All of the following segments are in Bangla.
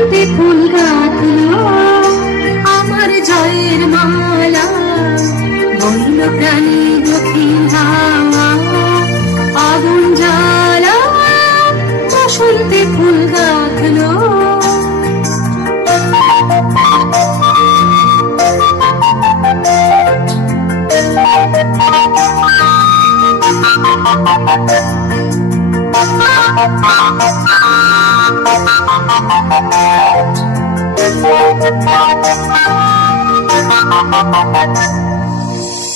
বসন্তে ফুল গাঁথলো আমার জয়ের মালা, বইল প্রাণী দক্ষিণ হাওয়া আগুন জ্বালা, বসন্তে ফুল গাঁথলো।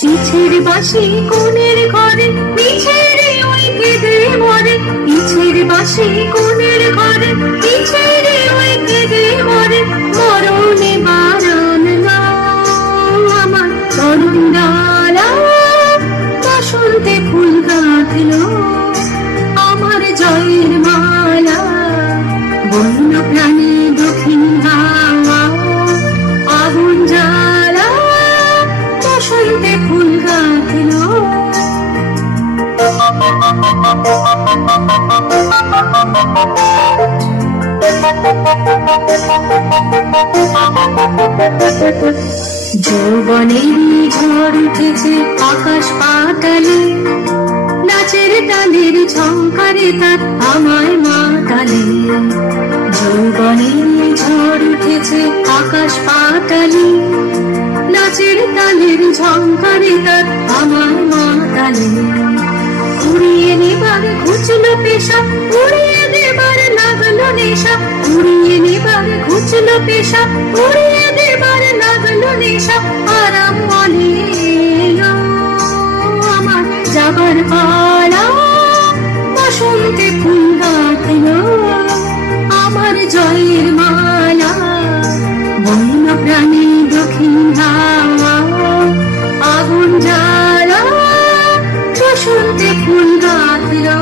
পিছের বাঁশি কোণের ঘরে পিছের ওই কেঁদে মরে, পিছের বাঁশি কোণের ঘরে পিছের ওই কেঁদে মরে, মরণে বারণ না আমার করুণ ডালা, বসন্তে ফুল গাঁথলো আমার জয়ের মালা, বন্য প্রাণী দক্ষিণ হাওয়া আগুন জ্বালা, বসন্তে ফুল গাঁথলো। যৌবনেরই ঝড় উঠেছে আকাশ পাতালে, নাচের তালের ঝংকারে তার আমায় মাতালে। যৌবনেরই ঝড় উঠেছে আকাশ পাতালে, নাচের তালের ঝংকারে তার আমায় মাতালে। উড়িয়ে নেবার ঘুচলো পেশা, উড়িয়ে দেবার লাগলো নেশা, উড়িয়ে নেবার ঘুচলো পেশা, উড়িয়ে দেবার লাগলো নেশা, আরাম মনে এলো আমার যাবার পালা, বসন্তে ফুল গাঁথলো আমার জয়ের মালা, বন্য প্রাণী দক্ষিণ হাওয়া আগুন জ্বালা, বসন্তে ফুল গাঁথলো।